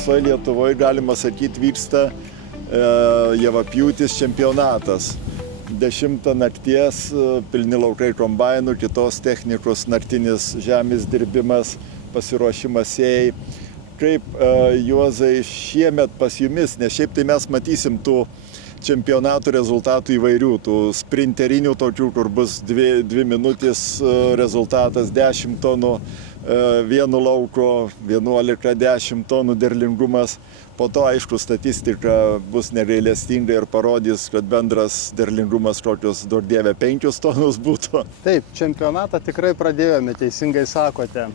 visoje Lietuvoje, galima sakyti, vyksta javapjūtis čempionatas. 10 nakties, pilni laukai kombainų, kitos technikos, naktinis žemės dirbimas, pasiruošimas sėjai. Kaip, Juozai, šiemet pas jumis, nes šiaip tai mes matysim tų čempionatų rezultatų įvairių, tų sprinterinių tokių, kur bus 2 minutės rezultatas, 10 tonų vienu lauko, 11-10 tonų derlingumas. Po to, aišku, statistika bus negailestinga ir parodys, kad bendras derlingumas kokios, duok dieve, 5 tonus būtų. Taip, čempionatą tikrai pradėjome, teisingai sakote.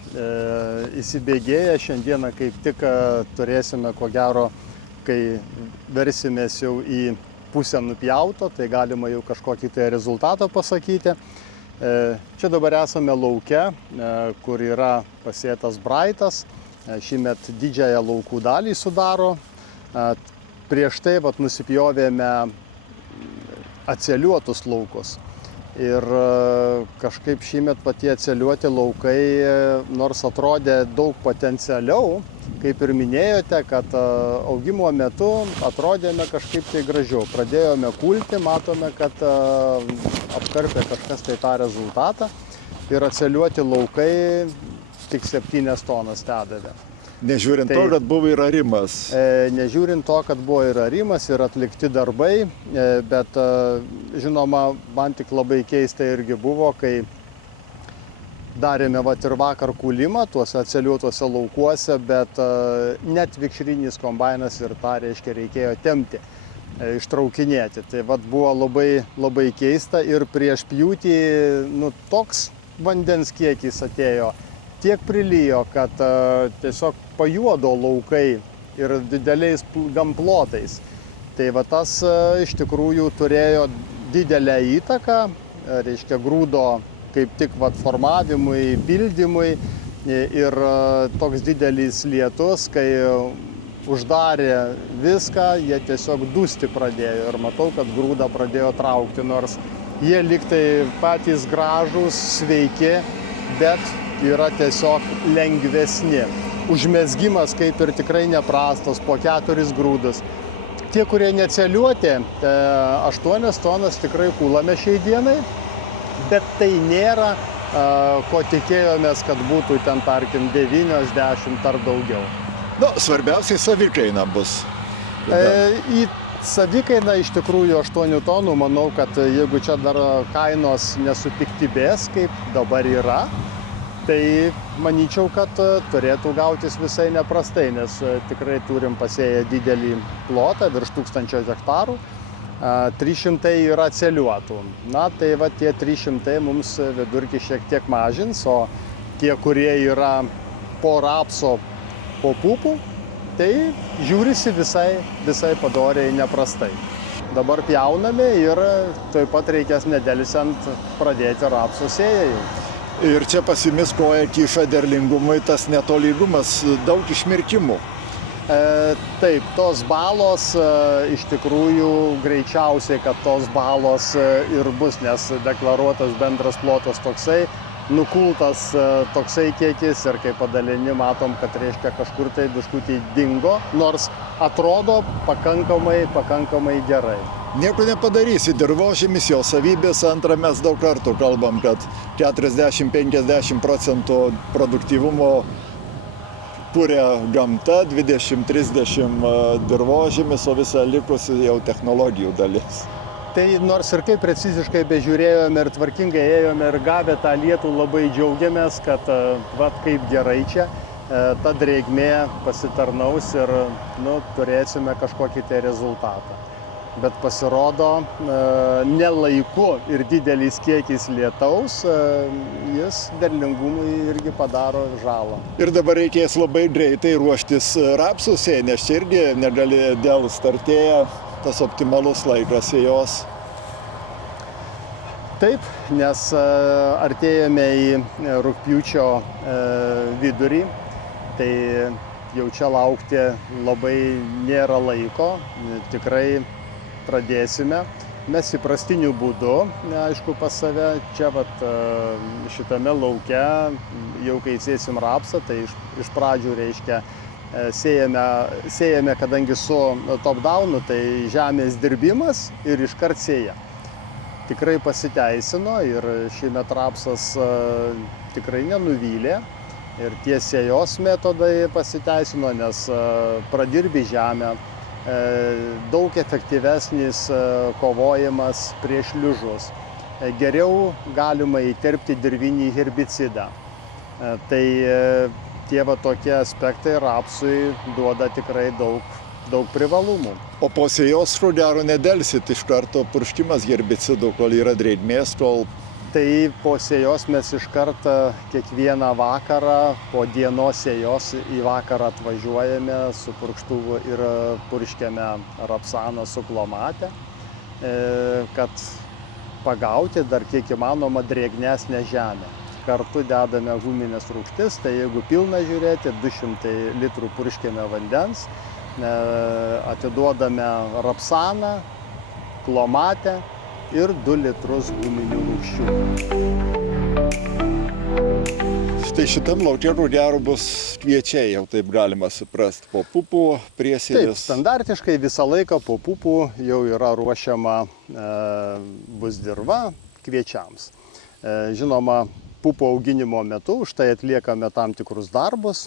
Įsibėgėję šiandieną kaip tik turėsime, ko gero, kai versimės jau į pusę nupjauto, tai galima jau kažkokį tai rezultatą pasakyti. Čia dabar esame lauke, kur yra pasėtas braitas. Šįmet didžiąją laukų dalį sudaro. Prieš tai nusipjovėme aceliuotus laukus. Ir kažkaip šįmet patie aceliuoti laukai, nors atrodė daug potencialiau, kaip ir minėjote, kad augimo metu atrodėme kažkaip tai gražiau. Pradėjome kulti, matome, kad apkarpė kažkas tai tą rezultatą. Ir aceliuoti laukai tik 7 tonas tedavė. Nežiūrint to, kad buvo ir arimas. Nežiūrint to, kad buvo ir arimas, ir atlikti darbai, bet žinoma, man tik labai keista irgi buvo, kai darėme ir vakar kūlimą tuose aceliuotuose laukuose, bet net vikšrinis kombainas ir tą, reiškia, reikėjo tempti, ištraukinėti. Tai buvo labai keista ir prieš pjūtį toks vandens kiekis atėjo, tiek prilijo, kad tiesiog pajuodo laukai ir dideliais plotais. Tai tas iš tikrųjų turėjo didelę įtaką, reiškia, grūdo kaip tik formavimui, bildymui, ir toks didelis lietus, kai uždarė viską, jie tiesiog dusti pradėjo ir matau, kad grūdą pradėjo traukti, nors jie liktai patys gražūs, sveiki, bet yra tiesiog lengvesni. Užmezgimas kaip ir tikrai neprastas, po 4 grūdus. Tie, kurie neaceliuoti, 8 tonas tikrai kūlame šiai dienai, bet tai nėra, ko tikėjomės, kad būtų ten, tarkim, 9-10 ar daugiau. Svarbiausiai savikaina bus. Į savikainą iš tikrųjų 8 tonų, manau, kad jeigu čia dar kainos nesupiktybės, kaip dabar yra, tai manyčiau, kad turėtų gautis visai neprastai, nes tikrai turim pasėję didelį plotą, virš 1000 hektarų, 300 yra aceliuotų. Tai tie 300 mums vidurkį šiek tiek mažins, o tie, kurie yra po rapso, po pupų, tai žiūrisi visai padoriai neprastai. Dabar pjauname ir taip pat reikės nedelsiant pradėti rapso sėjai. Ir čia pas jumis koja kiša derlingumui tas netolygumas, daug išmirkimų. Taip, tos balos iš tikrųjų greičiausiai, kad tos balos ir bus, nes deklaruotas bendras plotas toksai, nukultas toksai kiekis ir kai padalini, matom, kad reiškia kažkur tai biškutį dingo, nors atrodo pakankamai gerai. Nieko nepadarysi, dirvožemis, jo savybės. Antra, mes daug kartų kalbam, kad 40-50% produktyvumo kuria gamta, 20-30 dirvožemis, o visa likusi jau technologijų dalis. Tai nors ir kaip preciziškai bežiūrėjome ir tvarkingai ėjome ir gavę tą lietų, labai džiaugiamės, kad kaip gerai čia, ta drėgmė pasitarnaus ir turėsime kažkokį tai rezultatą. Bet pasirodo, nelaiku ir didelis kiekis lietaus, jis derlingumui irgi padaro žalą. Ir dabar reikės labai greitai ruoštis rapsų sėjai, nes čia irgi negali dėl startėja tas optimalus laikas sėjos. Taip, nes artėjame į rugpjūčio vidurį, tai jau čia laukti labai nėra laiko, tikrai pradėsime. Mes įprastiniu būdu, aišku, pas save, čia šitame lauke, jau kai sėsim rapsą, tai iš pradžių reiškia Sėjame, kadangi su top-downu, tai žemės dirbimas ir iškart sėja. Tikrai pasiteisino ir šįmet rapsas tikrai nenuvylė. Ir tie sėjos metodai pasiteisino, nes pradirbi žemę, daug efektyvesnis kovojimas prieš liužus. Geriau galima įterpti dirvinį herbicidą. Tai tie tokie aspektai rapsui duoda tikrai daug privalumų. O po sėjos, ko gero, nedelsit iš karto purškimas herbicidų, kol yra drėgmės, kol... Tai po sėjos mes iš karto kiekvieną vakarą, po dienos sėjos į vakarą atvažiuojame su purkštuvu ir purškiame rapsaną su klomate, kad pagauti dar kiek įmanoma drėgnesnę žemę. Kartu dedame huminės rūgštis, tai jeigu pilna žiūrėti, 200 litrų purškiame vandens, atiduodame rapsaną, klomatę ir 2 litrus huminių rūgščių. Štai šitam lauke, ko gero, bus kviečiai, jau taip galima suprasti, po pupų, priesėlis. Taip, standartiškai visą laiką po pupų jau yra ruošiama bus dirva kviečiams. Žinoma, pupų auginimo metu už tai atliekame tam tikrus darbus,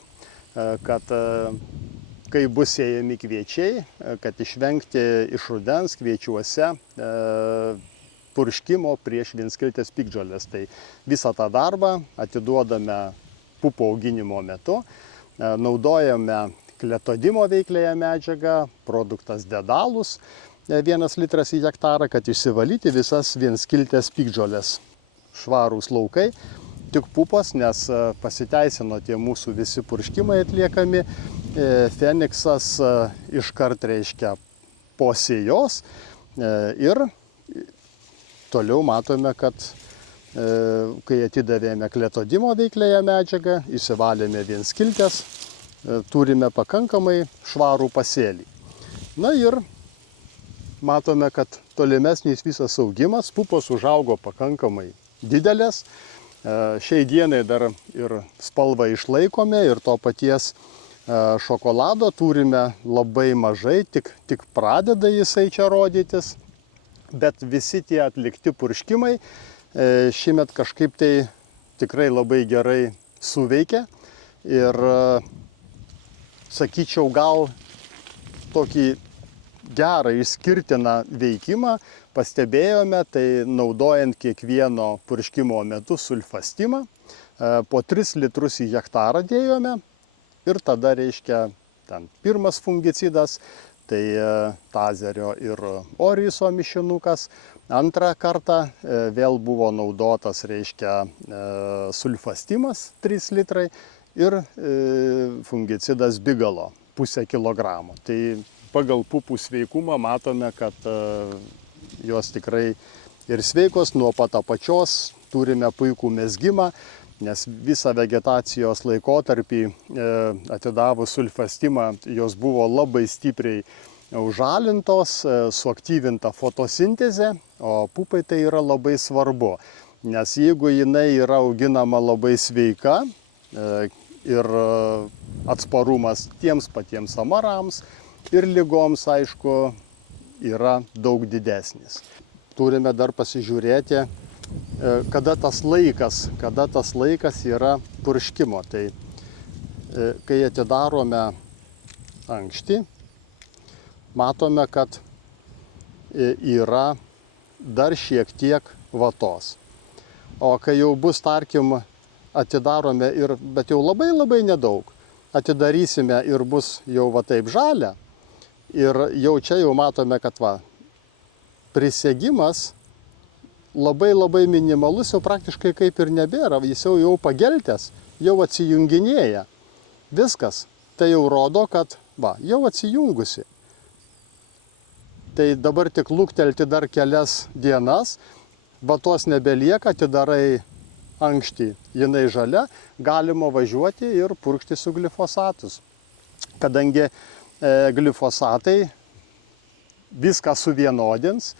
kad kai bus sėjami kviečiai, kad išvengti iš rudens kviečiuose purškimo prieš vienskiltės piktžoles. Tai visą tą darbą atiduodame pupų auginimo metu, naudojame kletodimo veikliąją medžiagą, produktas dedalus, 1 litras į hektarą, kad išsivalyti visas vienskiltės piktžoles. Švarūs laukai, tik pupos, nes pasiteisino tie mūsų visi purškimai atliekami. Feniksas iškart reiškia po sėjos ir toliau matome, kad kai atidavėme kletodimo veikliąją medžiagą, įsivalėme vienskiltės, turime pakankamai švarų pasėlį. Na ir matome, kad tolimesnis visas augimas, pupos užaugo pakankamai didelės. Šiai dienai dar ir spalvą išlaikome ir to paties šokolado turime labai mažai, tik pradeda jisai čia rodytis, bet visi tie atlikti purškimai šiemet kažkaip tai tikrai labai gerai suveikia ir sakyčiau, gal tokį gerą išskirtiną veikimą pastebėjome, tai naudojant kiekvieno purškimo metu sulfastimą, po 3 litrus į hektarą dėjome. Ir tada, reiškia, ten pirmas fungicidas, tai tazerio ir oriso mišinukas. Antrą kartą vėl buvo naudotas, reiškia, sulfastimas 3 litrai ir fungicidas bigalo 0,5 kilogramo. Tai pagal pupų sveikumą matome, kad jos tikrai ir sveikos nuo pat apačios, turime puikų mezgimą. Nes visą vegetacijos laikotarpį atidavus sulfastimą, jos buvo labai stipriai užalintos, suaktyvinta fotosintezė, o pupai tai yra labai svarbu. Nes jeigu jinai yra auginama labai sveika ir atsparumas tiems patiems amarams ir ligoms, aišku, yra daug didesnis. Turime dar pasižiūrėti, kada tas laikas yra purškimo. Tai kai atidarome ankštį, matome, kad yra dar šiek tiek vatos. O kai jau bus, tarkim, atidarome, bet jau labai nedaug, atidarysime ir bus jau va taip žalia, ir jau čia jau matome, kad prisėgimas labai minimalus, jau praktiškai kaip ir nebėra, jis jau pageltęs, jau atsijunginėja. Viskas. Tai jau rodo, kad jau atsijungusi. Tai dabar tik luktelti dar kelias dienas, vatos nebelieka, atidarai ankštį, jinai žalia, galima važiuoti ir purkšti su glifosatus. Kadangi glifosatai viską suvienodins,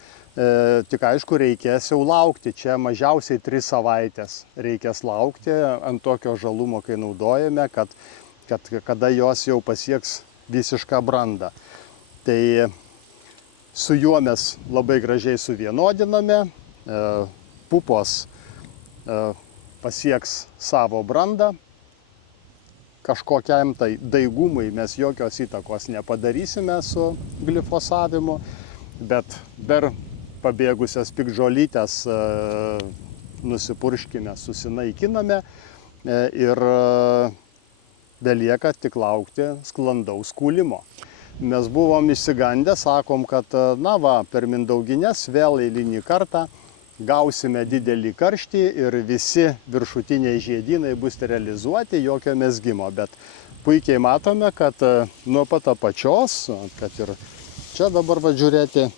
tik aišku, reikės jau laukti. Čia mažiausiai 3 savaitės reikės laukti ant tokio žalumo, kai naudojame, kad kada jos jau pasieks visišką brandą. Tai su juo mes labai gražiai suvienodiname, pupos pasieks savo brandą, kažkokiam tai daigumui mes jokios įtakos nepadarysime su glifosavimu, bet dar pabėgusias piktžolytes nusipurškime, susinaikiname ir belieka tik laukti sklandaus kūlimo. Mes buvom išsigandę, sakom, kad per mindaugines vėl eilinį kartą gausime didelį karštį ir visi viršutiniai žiedynai bus sterilizuoti, jokio mezgimo. Bet puikiai matome, kad nuo pat apačios, kad ir čia dabar žiūrėti,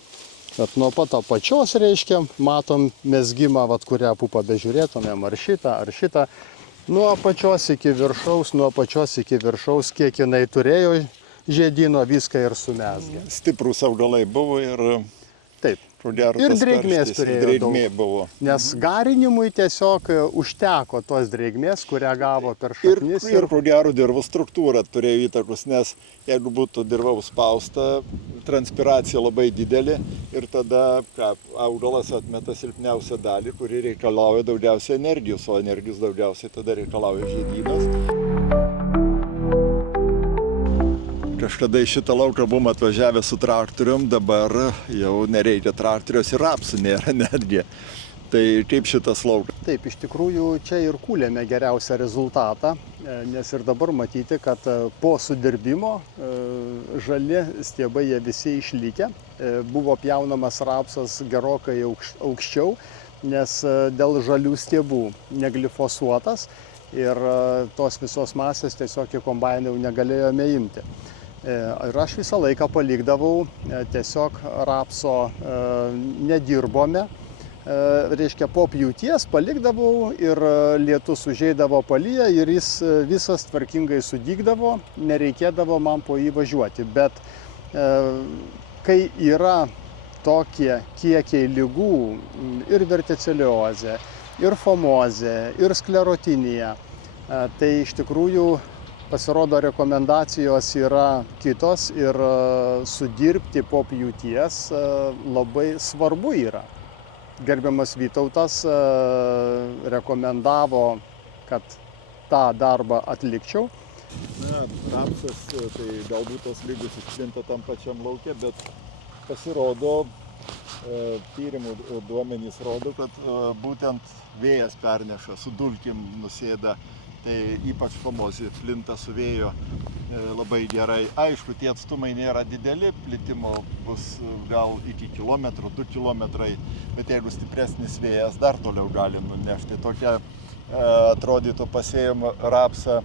kad nuo pat apačios, reiškia, matom mezgimą, kurią pupą bežiūrėtumėm, ar šitą, nuo apačios iki viršaus, kiek jinai turėjo žiedino, viską ir sumezgė. Stiprus augalai buvo ir... Taip. Ir drėgmės turėjo daug. Buvo. Nes garinimui tiesiog užteko tos drėgmės, kurią gavo per šaknis. Ir ko gero dirvos struktūra turėjo įtakos, nes jeigu būtų dirva užspausta, transpiracija labai didelė ir tada augalas atmeta silpniausią dalį, kuri reikalauja daugiausiai energijos, o energijos daugiausiai tada reikalauja žiedynas. Kažkada į šitą lauką buvom atvažiavę su traktorium, dabar jau nereikia traktoriaus ir rapsų nėra netgi. Tai kaip šitas laukas? Taip, iš tikrųjų čia ir kūlėme geriausią rezultatą, nes ir dabar matyti, kad po sudirbimo žali stiebai jie visi išlikę. Buvo pjaunamas rapsas gerokai aukščiau, nes dėl žalių stiebų neglifosuotas ir tos visos masės tiesiog į kombainą jau negalėjome imti. Ir aš visą laiką palikdavau, tiesiog rapso nedirbome, reiškia po pjūties palikdavau ir lietus užeidavo palyja ir jis visas tvarkingai sudygdavo, nereikėdavo man po jį važiuoti. Bet kai yra tokie kiekiai ligų, ir verticeliozė, ir fomozė, ir sklerotinija, tai iš tikrųjų pasirodo, rekomendacijos yra kitos ir sudirbti po pjūties labai svarbu yra. Gerbiamas Vytautas rekomendavo, kad tą darbą atlikčiau. Rapsas, tai galbūt tos lygos išplinta tam pačiam lauke, bet pasirodo, tyrimų duomenys rodo, kad būtent vėjas perneša, su dulkim nusėda. Tai ypač famozė plinta su vėjo labai gerai. Aišku, tie atstumai nėra dideli, plitimo bus gal iki kilometrų, 2 kilometrai, bet jeigu stipresnis vėjas, dar toliau gali nunešti. Tokia atrodytų pasėjom rapsą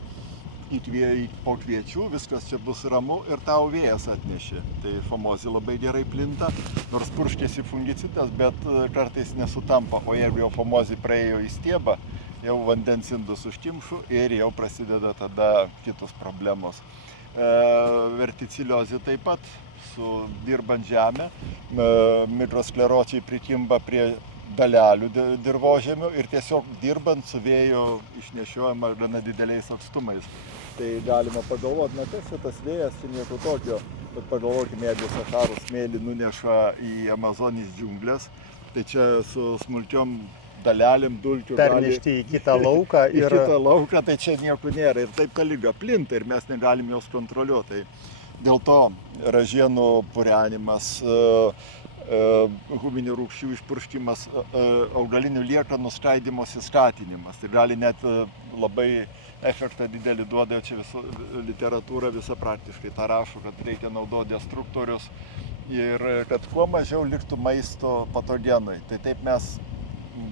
po kviečių, viskas čia bus ramu ir tau vėjas atnešė. Tai famozė labai gerai plinta, nors purškėsi fungicidas, bet kartais nesutampa, o jeigu jau famozė praėjo į stiebą, jau vandens indus užkimšų ir jau prasideda tada kitos problemos. Verticiliozė taip pat, su dirbant žemę, mikroskleročiai prikimba prie dalelių dirvožemio ir tiesiog dirbant su vėjo išnešiojama gana dideliais atstumais. Tai galima pagalvoti, kas šitas vėjas, čia nieko tokio, bet pagalvokime, jeigu Sacharos smėlį nuneša į Amazonės džiunglės, tai čia su smulkiom dalelėm dulkių pernešti į kitą lauką. Į kitą lauką, tai čia nieko nėra. Ir taip ta liga plinta ir mes negalim jos kontroliuoti. Dėl to ražienų purenimas, huminių rūgščių išpurškimas, augalinių liekanų skaidymosi skatinimas. Tai gali net labai efektą didelį duoda, čia visa literatūra visa praktiškai tą rašo, kad reikia naudoti destruktorius ir kad kuo mažiau liktų maisto patogenui. Tai taip mes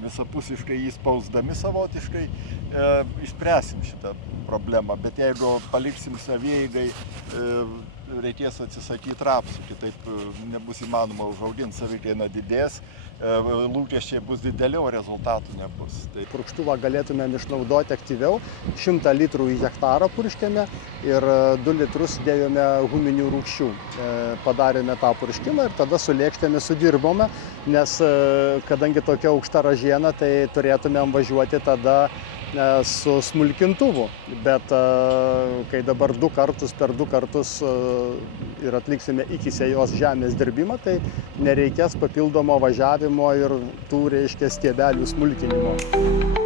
visapusiškai jį spausdami savotiškai išspręsim šitą problemą, bet jeigu paliksim savieigai, reikės atsisakyti rapsų, kitaip nebus įmanoma užauginti, savikaina didės, lūkesčiai bus dideli, o rezultatų nebus. Tai purkštuvą galėtumėm išnaudoti aktyviau, 100 litrų į hektarą purškėme ir 2 litrus dėjome huminių rūgščių. Padarėme tą purškimą ir tada su lėkštėmis sudirbome, nes kadangi tokia aukšta ražiena, tai turėtumėm važiuoti tada su smulkintuvu, bet kai dabar per du kartus ir atliksime iki sėjos žemės dirbimą, tai nereikės papildomo važiavimo ir tų, reiškia, stiebelių smulkinimo.